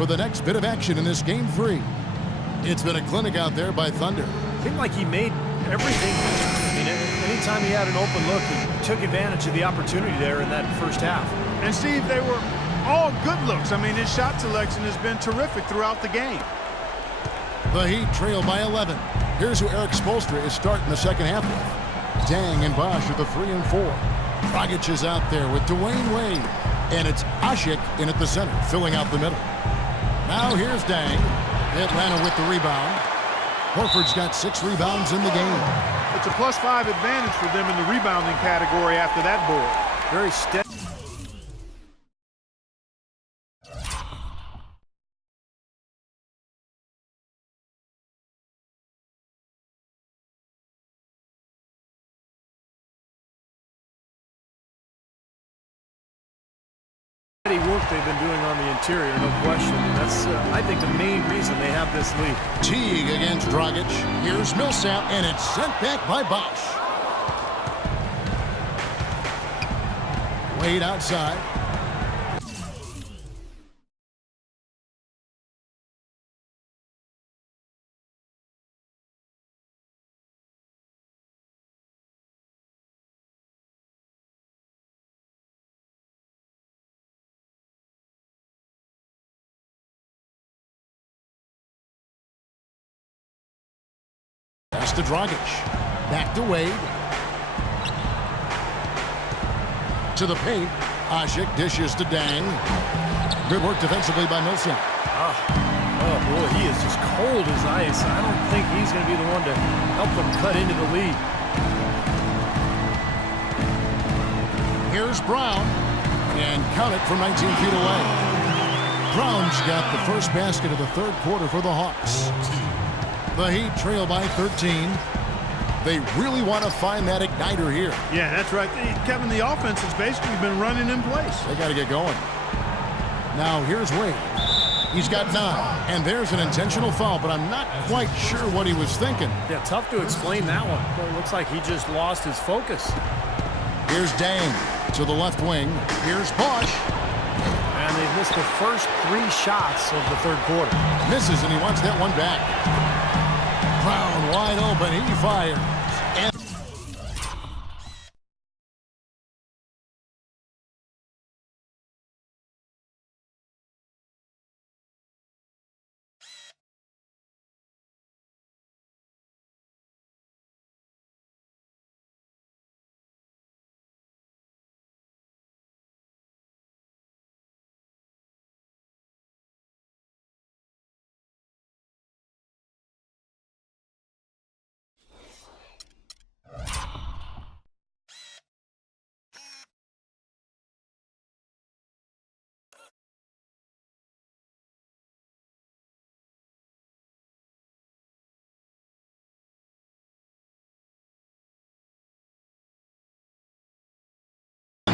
for the next bit of action in this Game 3. It's been a clinic out there by Thunder. Seemed like he made everything. I mean, anytime he had an open look, he took advantage of the opportunity there in that first half. And Steve, they were all good looks. I mean, his shot selection has been terrific throughout the game. The Heat trail by 11. Here's who Eric Spoelstra is starting the second half with. Dang and Bosch are the 3 and 4. Dragic is out there with Dwayne Wade. And it's Asik in at the center, filling out the middle. Now here's Dang. Atlanta with the rebound. Horford's got 6 rebounds in the game. It's a +5 advantage for them in the rebounding category after that board. Very steady. Work they've been doing on the interior, no question. That's, I think, the main reason they have this lead. Teague against Dragic. Here's Millsap, and it's sent back by Bosch. Wade outside. Pass to Dragic. Back to Wade. To the paint. Asik dishes to Dang. Good work defensively by Millsap. Oh, boy, he is just cold as ice. I don't think he's going to be the one to help them cut into the lead. Here's Brown. And count it from 19 feet away. Brown's got the first basket of the third quarter for the Hawks. The Heat trail by 13. They really want to find that igniter here. Yeah, that's right. Kevin, the offense has basically been running in place. They got to get going. Now here's Wade. He's got 9. And there's an intentional foul, but I'm not quite sure what he was thinking. Yeah, tough to explain that one. But it looks like he just lost his focus. Here's Dang to the left wing. Here's Bosch. And they've missed the first 3 shots of the third quarter. Misses, and he wants that one back. Brown wide open. He fires. And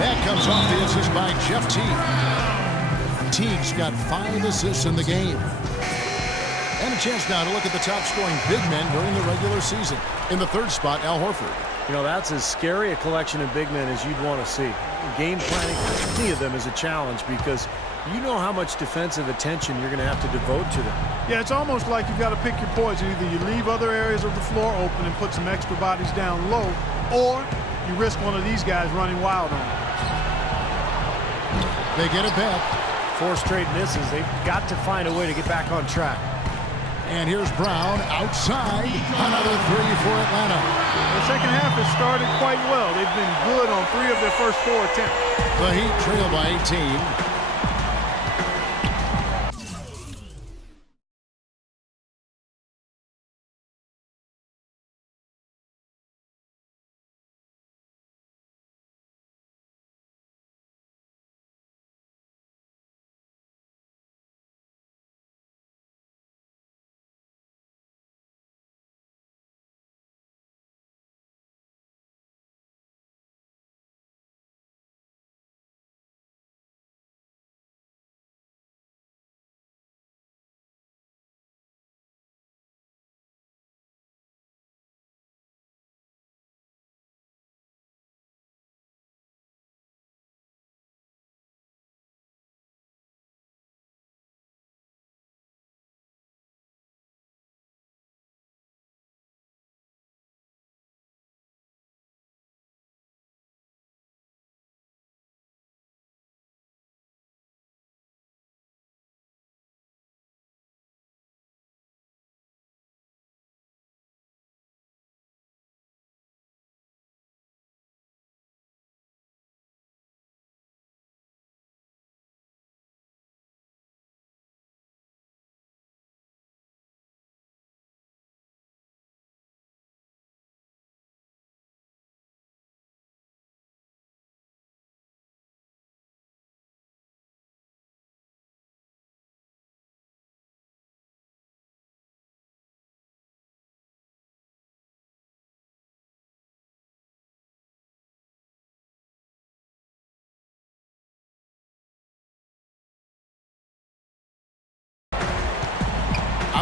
that comes off the assist by Jeff Teague. Teague's got 5 assists in the game. And a chance now to look at the top-scoring big men during the regular season. In the third spot, Al Horford. You know, that's as scary a collection of big men as you'd want to see. Game planning for any of them is a challenge because you know how much defensive attention you're going to have to devote to them. Yeah, it's almost like you've got to pick your poison. Either you leave other areas of the floor open and put some extra bodies down low, or you risk one of these guys running wild on you. They get it back. 4 straight misses. They've got to find a way to get back on track. And here's Brown outside. Another 3 for Atlanta. The second half has started quite well. They've been good on 3 of their first 4 attempts. The Heat trail by 18.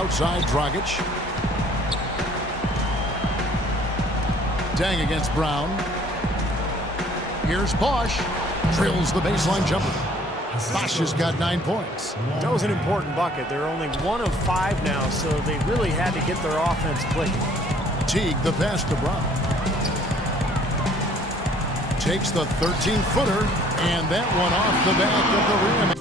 Outside Dragic. Dang against Brown. Here's Bosch. Drills the baseline jumper. Bosch has got 9 points. That was an important bucket. They're only 1 of 5 now, so they really had to get their offense clicking. Teague the pass to Brown. Takes the 13-footer, and that one off the back of the rim.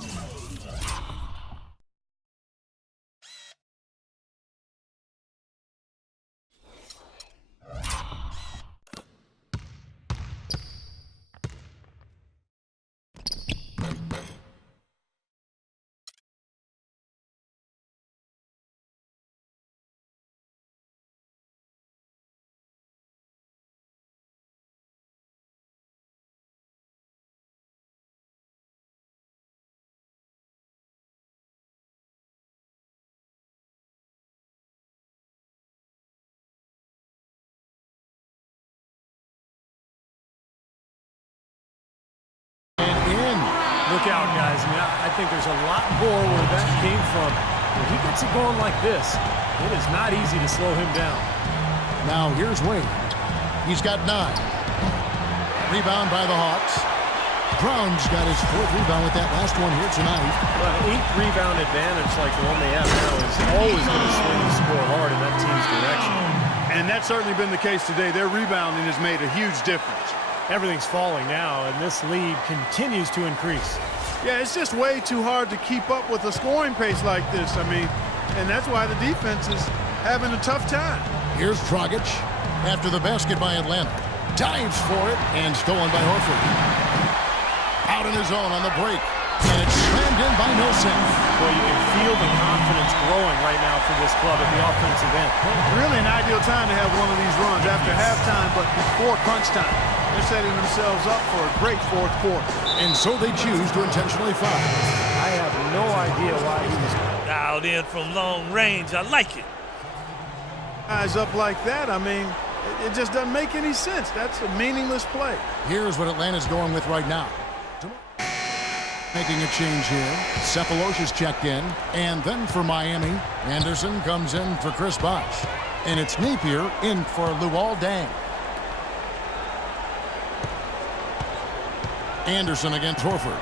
Look out, guys. I mean, I think there's a lot more where that came from. When he gets it going like this, it is not easy to slow him down. Now here's Wade. He's got 9. Rebound by the Hawks. Brown's got his 4th rebound with that last one here tonight. Well, an 8-rebound advantage like the one they have now is always going to swing the score hard in that team's direction. And that's certainly been the case today. Their rebounding has made a huge difference. Everything's falling now, and this lead continues to increase. Yeah, it's just way too hard to keep up with a scoring pace like this. I mean, and that's why the defense is having a tough time. Here's Dragic after the basket by Atlanta. Dives for it and stolen by Horford. Out in his own on the break. And it's slammed in by Millsap. Well, you can feel the confidence growing right now for this club at the offensive end. Really an ideal time to have one of these runs after halftime, but before crunch time. They're setting themselves up for a great 4th quarter. And so they choose to intentionally foul. I have no idea why he was dialed in from long range. I like it. Eyes up like that, I mean, it just doesn't make any sense. That's a meaningless play. Here's what Atlanta's going with right now. Making a change here. Cephalosha's checked in. And then for Miami, Anderson comes in for Chris Bosh. And it's Napier in for Luol Deng. Anderson against Horford.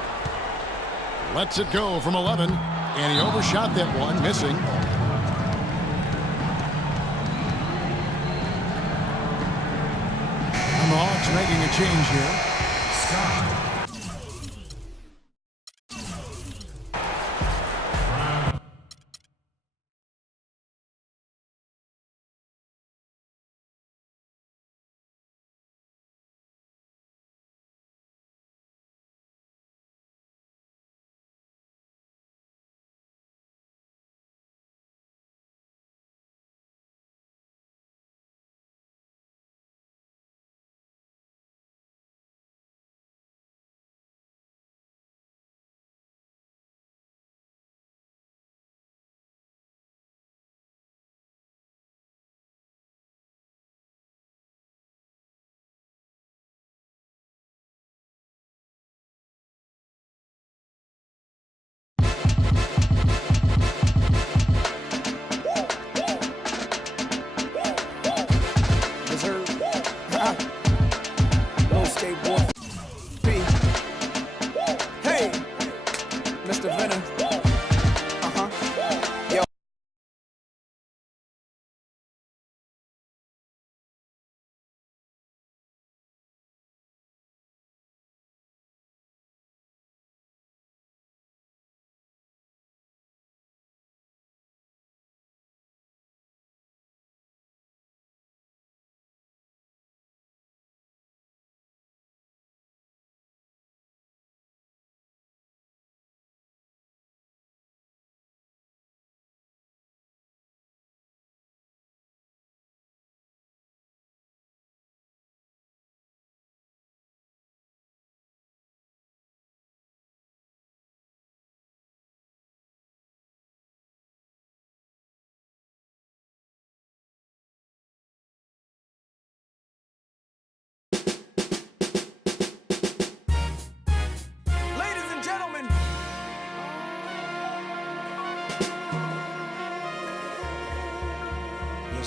Lets it go from 11. And he overshot that one, missing. And the Hawks making a change here. Scott.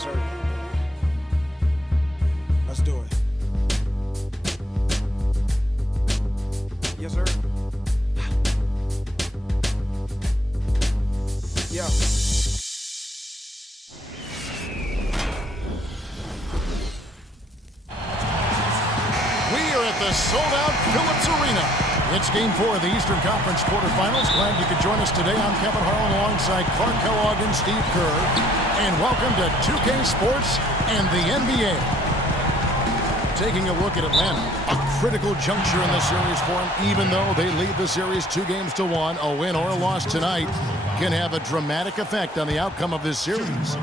Yes, sir. Let's do it. Yes, sir. Yeah. We are at the sold-out Phillips Arena. It's Game 4 of the Eastern Conference quarterfinals. Glad you could join us today. I'm Kevin Harlan alongside Clark Kellogg and Steve Kerr. And welcome to 2K Sports and the NBA. Taking a look at Atlanta, a critical juncture in the series for them. Even though they lead the series 2-1, a win or a loss tonight can have a dramatic effect on the outcome of this series.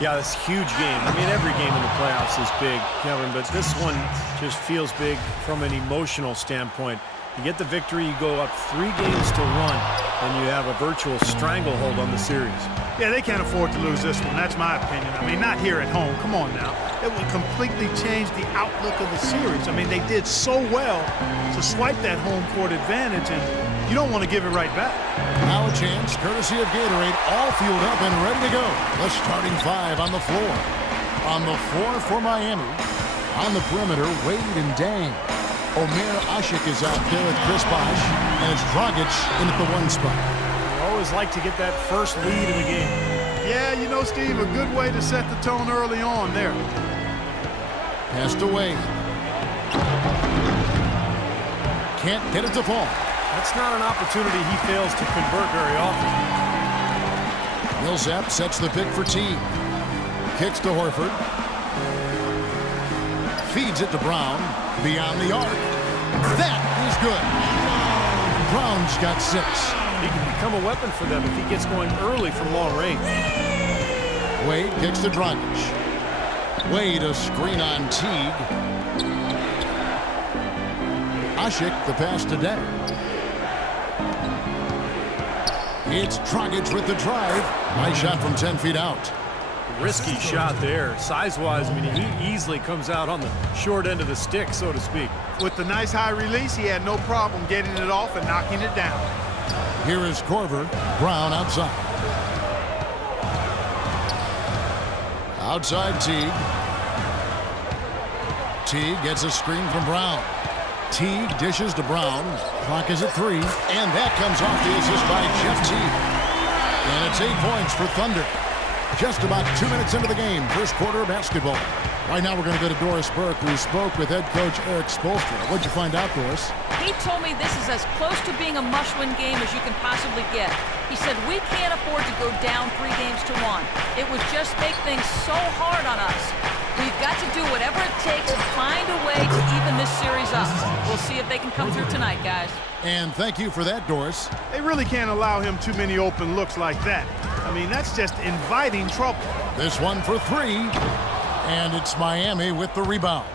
Yeah, this huge game. I mean, every game in the playoffs is big, Kevin, but this one just feels big from an emotional standpoint. You get the victory, you go up 3-1, and you have a virtual stranglehold on the series. Yeah, they can't afford to lose this one. That's my opinion. I mean, not here at home. Come on now. It would completely change the outlook of the series. I mean, they did so well to swipe that home court advantage, and you don't want to give it right back. Now a chance, courtesy of Gatorade, all fueled up and ready to go. The starting five on the floor. On the floor for Miami. On the perimeter, Wade and Dang. Omer Asik is out there with Chris Bosh, and it's Dragic in at the 1 spot. You always like to get that first lead in the game. Yeah, you know, Steve, a good way to set the tone early on there. Passed away. Can't get it to fall. That's not an opportunity he fails to convert very often. Millsap sets the pick for Teague. Kicks to Horford. Feeds it to Brown. Beyond the arc. That is good. Brown's got 6. He can become a weapon for them if he gets going early from long range. Wade kicks to Dragic. Wade a screen on Teague. Asik the pass to Deng. It's Dragic with the drive. Nice shot from 10 feet out. Risky shot there. Size-wise, I mean, he easily comes out on the short end of the stick, so to speak. With the nice high release, he had no problem getting it off and knocking it down. Here is Korver. Brown outside. Outside Teague. Teague gets a screen from Brown. Teague dishes to Brown. Clock is at 3. And that comes off the assist by Jeff Teague. And it's 8 points for Thunder. Just about 2 minutes into the game. First quarter of basketball. Right now we're going to go to Doris Burke, who spoke with head coach Erik Spoelstra. What'd you find out, Doris? He told me this is as close to being a must-win game as you can possibly get. He said, we can't afford to go down 3-1. It would just make things so hard on us. We've got to do whatever it takes to find a way to even this series up. We'll see if they can come through tonight, guys. And thank you for that, Doris. They really can't allow him too many open looks like that. I mean, that's just inviting trouble. This one for 3. And it's Miami with the rebound.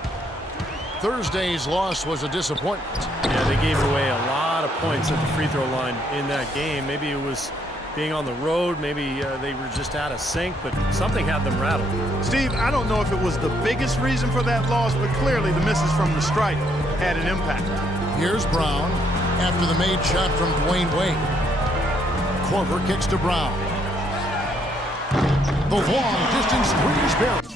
Thursday's loss was a disappointment. Yeah, they gave away a lot of points at the free throw line in that game. Maybe it was being on the road. Maybe they were just out of sync, but something had them rattled. Steve, I don't know if it was the biggest reason for that loss, but clearly the misses from the stripe had an impact. Here's Brown after the made shot from Dwayne Wade. Korver kicks to Brown. The long distance 3 is barely.